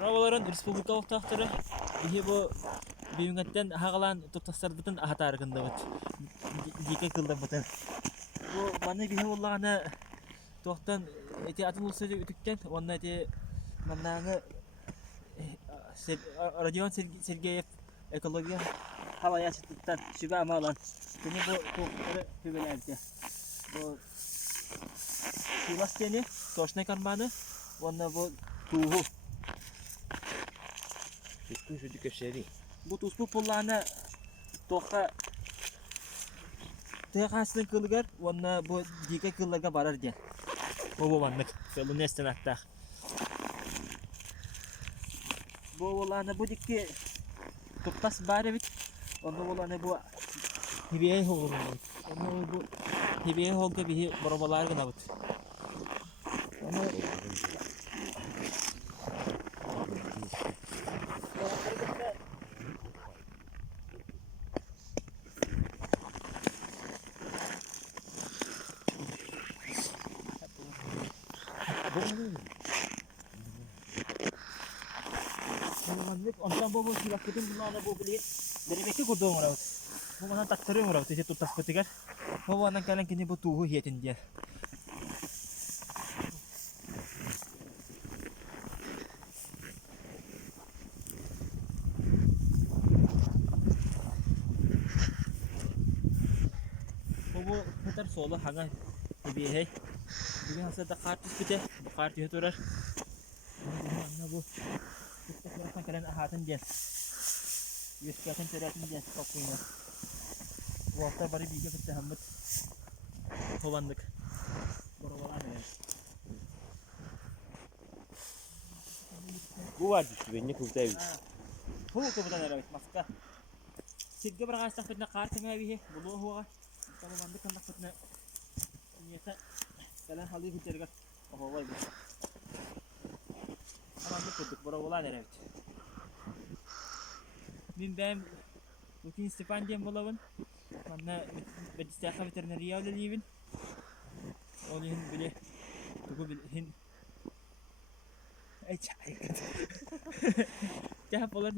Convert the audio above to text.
Rabaların Республика ortakları bu büyüğünden hagalan tutaslardan ahatargında bit. Dike kıldan biten. Bu bana bir ollağına tohtan eti atın olsa ütükten onunla eti mannağı Radyon Sergeyev ekoloji havaya çıktıktan şüphe amalan. Şimdi bu tohumları tübelerdi. Bu Sivas deni, Toşne karmanı, onunla bu tuğu. Tutku çocuk köşeri. Bu tuzlu pullağına tohka tıkasını kılgar, onunla bu dike kıllarga barar diye. Bu babanlık, felun esten hatta. Bu olana bu dikki tuttas bari bit. Onda olana bu hibeye olur. Onda bu hibeye olga bir barabalar gına bit. Onu ondan bu silahların bunlarla bu bile denemekte kurduğum var. Bu bana taktırıyor var. Tece tutas petigar. Bu bana kalan kini bu tuğu hiyetin diye. Bu kadar solu hangi bir hey. Bugün hasta da kartış bite. Bu kartı yaturar. Bu tuttaslardan kalan ahatın diye. Yüzkatın teratın diye toplayın. Bu hafta bari bilgi fıttı hamlet. Kovanlık. Buralar ne? Bu var düştü beni kurtardı. Bu kabudan arabayı maska. Sigga bırakırsa fıtna kartı mı abi? Bulu huwa. Tamam bandık kan fıtna. Niyete kalan halı fıtırgar. Oh vay be. Tamam bu kurduk. Buralar ne? Ben bugün stipendium bulavın. Bana Berdigestях veterineriya ödeliğin. Olayın bile tuğu bilhin. Ay çay. Cahap olur.